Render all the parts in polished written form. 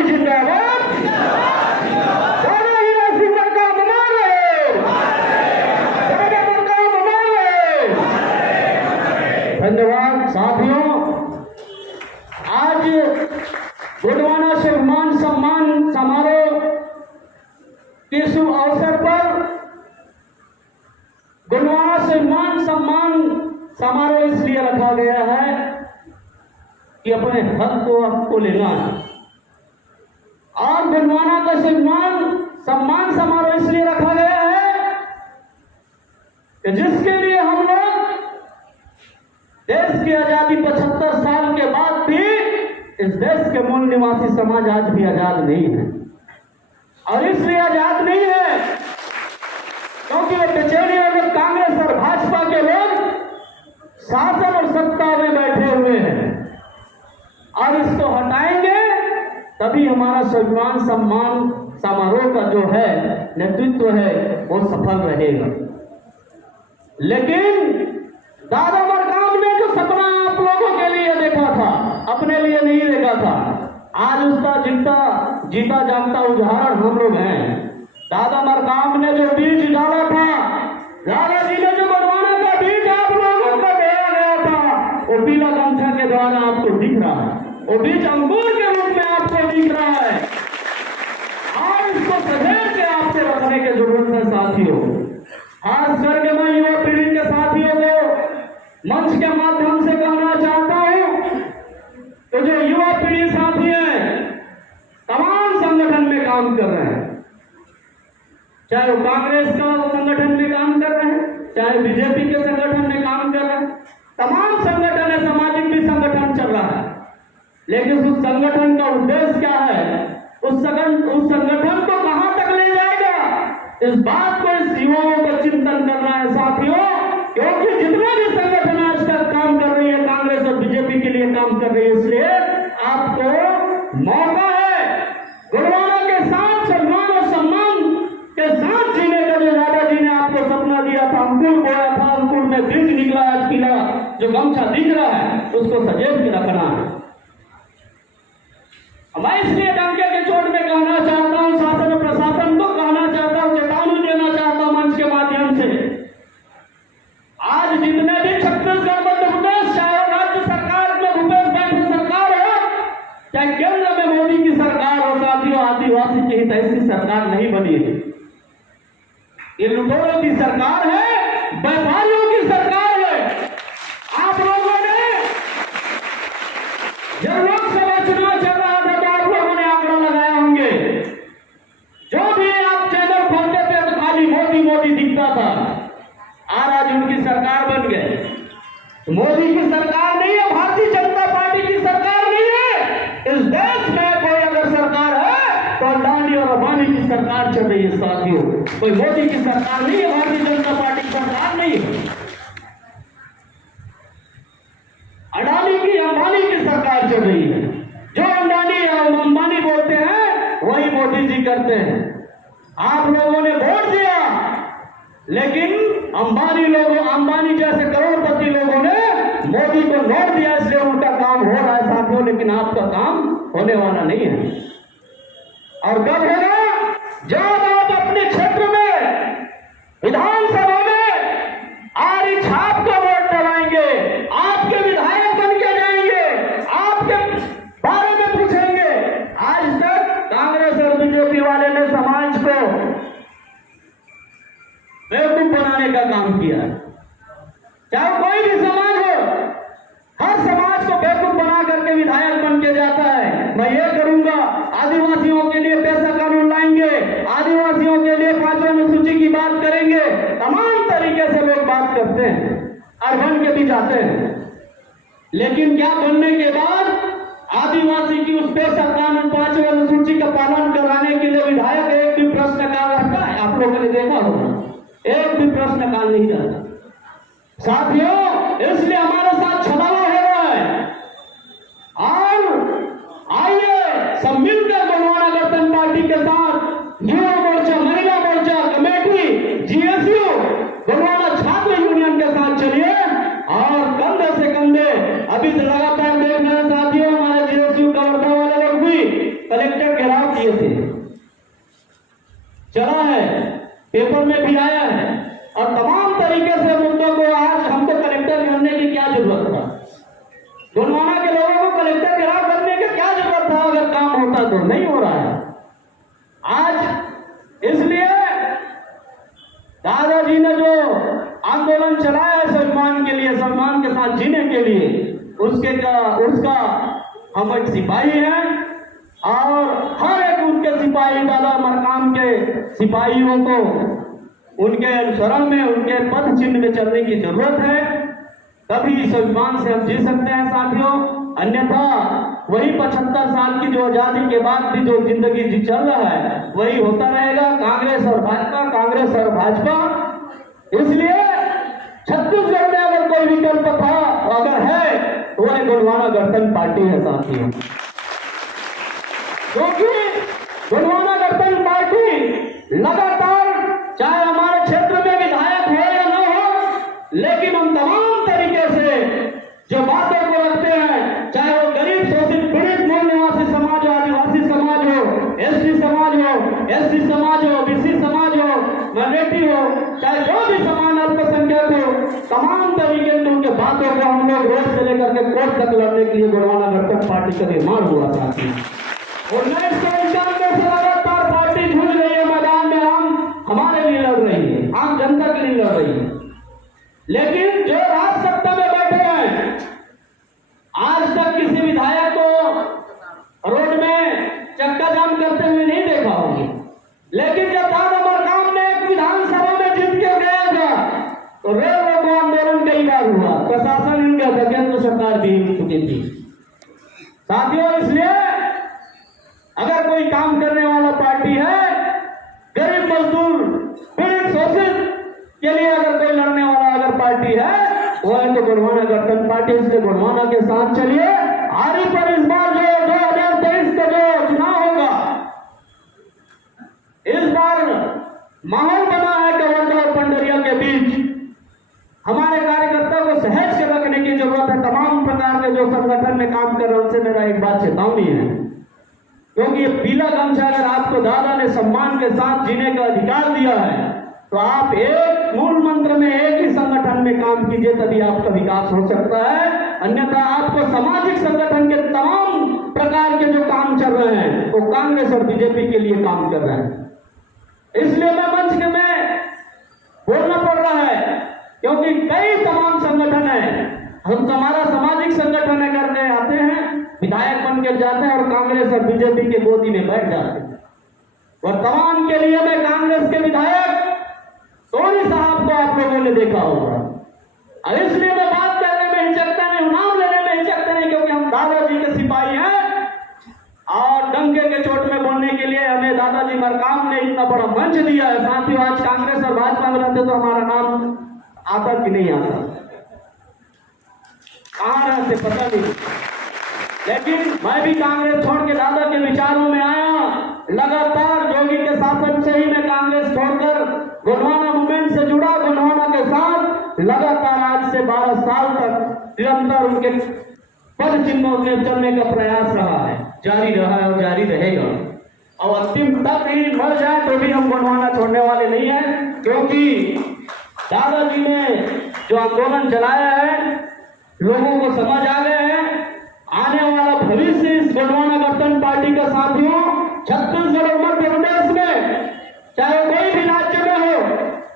Party जिंदाबाद, दादा हीरा सिंह का हमारे, दादा का हमारे। धन्यवाद साथियों। आज गोंडवाना सम्मान समारोह के शुभ अवसर पर गोंडवाना सम्मान समारोह इसलिए रखा गया है कि अपने हक को आपको लेना है। और गोंडवाना का सम्मान समारोह इसलिए रखा गया है कि जिसके लिए हम लोग देश की आजादी 75 साल के बाद भी इस देश के मूल निवासी समाज आज भी आजाद नहीं है। और इसलिए आजाद नहीं है क्योंकि वो बेचैनी वाले कांग्रेस और भाजपा के लोग शासन और सत्ता में बैठे हुए हैं। और इसको हटाएंगे तभी हमारा स्वाभिमान सम्मान समारोह का जो है नेतृत्व है वो सफल रहेगा। लेकिन दादा मरकाम ने जो सपना आप लोगों के लिए देखा था, अपने लिए नहीं देखा था, आज उसका जीता जागता उदाहरण हम लोग हैं। दादा मरकाम ने जो बीज डाला था, दादा जी ने जो गोंडवाना का बीज आप लोगों को दिया गया था, वो पीला गमछा के द्वारा आपको दिख रहा है, वो बीज अंकुर के रूप में आपको दिख रहा है। और इसको सदैव से आपको रखने की जरूरत है साथियों। खास करके मैं युवा पीढ़ी के साथियों को मंच के माध्यम से कहना चाहता हूं तो जो युवा पीढ़ी साथी है तमाम संगठन में काम कर रहे हैं, चाहे वो कांग्रेस का संगठन में काम कर रहे हैं, चाहे बीजेपी के संगठन में काम कर रहे हैं, तमाम संगठन है, सामाजिक भी संगठन चल रहा है। लेकिन उस संगठन का उद्देश्य क्या है, उस संगठन को कहां तक ले जाएगा, इस बात को इस युवाओं को चिंतन करना है साथियों। क्योंकि जितने भी संगठन आज तक काम कर रही है, कांग्रेस और बीजेपी के लिए काम कर रही है, इसलिए आपको मौका है गोंडवाना के साथ सम्मान और सम्मान के साथ जीने का। जो दादा जी ने आपको सपना दिया था, अंकुर बोया था, अंकुर में बीज निकला, आज पीला जो गमछा दिख रहा है उसको सजेब के रखना है। मैं इसलिए डंके के चोट में कहना चाहता हूं, शासन और प्रशासन को कहना चाहता हूं, चेतावनी देना चाहता हूं मंच के माध्यम से। आज जितने भी छत्तीसगढ़ मध्य प्रदेश, चाहे राज्य सरकार में भूपेश बघेल सरकार हो, चाहे केंद्र में मोदी की सरकार हो, साथियों आदिवासी के हित ऐसी सरकार नहीं बनी है। ये लुटेरों की सरकार है, व्यापारियों की सरकार है। आप लोगों ने जब लोकसभा चुनाव चल रहा था तो आप लोगों ने आंकड़ा लगाया होंगे, जो भी आप चैनल खोलते थे तो खाली मोदी मोदी दिखता था। आज उनकी सरकार बन गए। तो मोदी की सरकार नहीं है, भारतीय जनता पार्टी की सरकार नहीं है। इस देश में कोई अगर सरकार है तो अडानी और अंबानी की सरकार चल रही है साथियों। कोई मोदी की सरकार नहीं है, भारतीय जनता पार्टी की सरकार नहीं है। अडानी की अंबानी की सरकार चल रही है। जो अडानी और अंबानी बोलते हैं वही मोदी जी करते हैं। आप लोगों ने वोट दिया, लेकिन अंबानी जैसे करोड़पति लोगों ने मोदी को नोट दिया, इसलिए उनका काम हो रहा है साथियों, लेकिन आपका काम होने वाला नहीं है। और कब होगा, जब आप अपने क्षेत्र में विधानसभा में आरी छाप का वोट डलाएंगे, आपके विधायक बन के जाएंगे, आपके बारे में पूछेंगे। आज तक कांग्रेस और बीजेपी वाले ने समाज को बेवकूफ बनाने का काम किया। चाहे कोई भी समाज हो, हर समाज को बेवकूफ बना करके विधायक बन के जाता है। मैं ये करूंगा, आदिवासियों के लिए पैसा कानून लाएंगे, आदिवासियों के लिए 5वीं अनुसूची की बात करेंगे। तमाम तरीके से लोग बात करते हैं और बन के भी जाते हैं। लेकिन क्या बनने के बाद आदिवासी की उस पैसा कानून 5वीं अनुसूची का पालन कराने के लिए विधायक एक भी प्रश्न काल रखता है? आप लोगों ने देखा होगा, एक भी प्रश्न काल नहीं रहता साथियों। इसलिए हमारे साथ छलावा हो रहा है। और आइए सब मिलकर गोंडवाना गणतंत्र पार्टी के साथ युवा मोर्चा, महिला मोर्चा कमेटी, जीएसयू, गोंडवाना छात्र यूनियन के साथ चलिए और कंधे से कंधे। अभी तो लगातार देख रहे हैं साथियों, हमारे जीएसयू का वर्धा वाले लोग भी कलेक्टर घेराव किए थे, चला है, पेपर में भी आया है, और तमाम तरीके से मुद्दों को आज हमको कलेक्टर करने की क्या जरूरत था? गोंडवाना के लोगों को कलेक्टर घेराव करने की क्या जरूरत था? अगर काम होता तो नहीं हो रहा है आज। इसलिए दादाजी ने जो आंदोलन चलाया है सम्मान के लिए, सम्मान के साथ जीने के लिए, उसका हम एक सिपाही हैं, और हर एक उनके सिपाही, दादा मरकाम के सिपाहियों को उनके अनुसरण में, उनके पथ चिन्ह में चलने की जरूरत है। तभी सम्मान से हम जी सकते हैं साथियों। अन्यथा वही 75 साल की जो आजादी के बाद भी जो जिंदगी जी चल रहा है वही होता रहेगा, कांग्रेस और भाजपा, कांग्रेस और भाजपा। इसलिए छत्तीसगढ़ में अगर कोई विकल्प था, अगर है, तो वह गोंडवाना गणतंत्र पार्टी है साथियों। क्योंकि गोंडवाना गणतंत्र पार्टी लगातार, चाहे हमारे क्षेत्र में विधायक है या न हो, लेकिन हम तमाम तरीके से जो बातों को रखते हैं, चाहे वो गरीब शोषित पीड़ित मूल निवासी समाज हो, आदिवासी समाज हो, एसटी समाज हो, एससी समाज हो, बीसी समाज हो, माइनॉरिटी हो, चाहे जो भी समान अल्पसंख्यक हो, तमाम तरीके से उनके बातों को हम लोग रोड से लेकर के कोर्ट तक लड़ने के लिए गोंडवाना गणतंत्र पार्टी का निर्माण हुआ साथी। और 1991 से लगातार पार्टी झूल रही है मैदान में, हम हमारे लिए लड़ रही है, आम जनता के लिए लड़ रही है। लेकिन जो राज सत्ता में बैठे हैं, आज तक किसी विधायक को रोड में चक्का जाम करते हुए नहीं देखा होगी। लेकिन जब दादा मरकाम ने एक विधानसभा में जीत के गया था, तो रेल रोको आंदोलन कई बार हुआ, प्रशासन इनका था, केंद्र सरकार भी चुकी थी साथियों। इसलिए अगर कोई काम करने वाला पार्टी है, गरीब मजदूर पीड़ित शोषित के लिए अगर कोई लड़ने वाला अगर पार्टी है, वो है तो गोंडवाना गणतंत्र पार्टी। इसलिए गोंडवाना के साथ चलिए। आरी पर इस बार जो 2023 का जो चुनाव होगा, इस बार माहौल बना है कवर्धा और पंडरिया के बीच। हमारे कार्यकर्ता को सहज के रखने की जरूरत है। तमाम प्रकार के जो संगठन में काम कर रहे हैं, उनसे मेरा एक बात चेतावनी है, क्योंकि ये पीला गमछा अगर आपको दादा ने सम्मान के साथ जीने का अधिकार दिया है, तो आप एक मूल मंत्र में, एक ही संगठन में काम कीजिए, तभी आपका विकास हो सकता है। अन्यथा आपको सामाजिक संगठन के तमाम प्रकार के जो काम चल रहे हैं, वो कांग्रेस और बीजेपी के लिए काम कर रहे हैं। इसलिए मैं मंच के में बोलना पड़ रहा है, क्योंकि कई तमाम संगठन है, हम हमारा सामाजिक संगठन है करके आते हैं, विधायक बन के जाते हैं और कांग्रेस और बीजेपी के गोदी में बैठ जाते हैं। वर्तमान के लिए मैं कांग्रेस के विधायक सोनी साहब को आप लोगों ने देखा होगा, और इसलिए मैं बात करने में हिचकता नहीं, नाम लेने में हिचकता नहीं, क्योंकि हम दादाजी के सिपाही हैं। और डंके के चोट में बोलने के लिए हमें दादाजी मरकाम ने इतना बड़ा मंच दिया है साथियों। आज कांग्रेस और भाजपा में रहते तो हमारा नाम आता कि नहीं आता, कहां रहते पता नहीं। लेकिन मैं भी कांग्रेस छोड़ के दादा के विचारों में आया। लगातार जोगी के शासन से ही मैं कांग्रेस छोड़कर गोंडवाना मूवमेंट से जुड़ा, गोंडवाना के साथ लगातार आज से 12 साल तक निरंतर उनके पद चिन्हों में चलने का प्रयास रहा है, जारी रहा है और जारी रहेगा। और अंतिम तक ही मर जाए तो भी हम गोंडवाना छोड़ने वाले नहीं हैं, क्योंकि दादाजी ने जो आंदोलन चलाया है, लोगों को समझ आ गए हैं। आने वाला भविष्य इस गोंडवाना गणतंत्र पार्टी का साथियों, छत्तीसगढ़ और मध्य प्रदेश में, चाहे कोई भी राज्य में हो,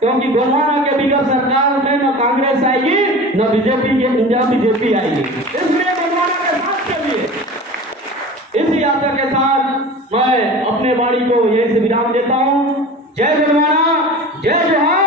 क्योंकि गोंडवाना के बिगड़ सरकार में न कांग्रेस आएगी न बीजेपी आएगी। इसलिए गोंडवाना के साथ चलिए। इसी आशा के साथ मैं अपने वाणी को यहीं से विराम देता हूं। जय गोंडवाना, जय जोहार।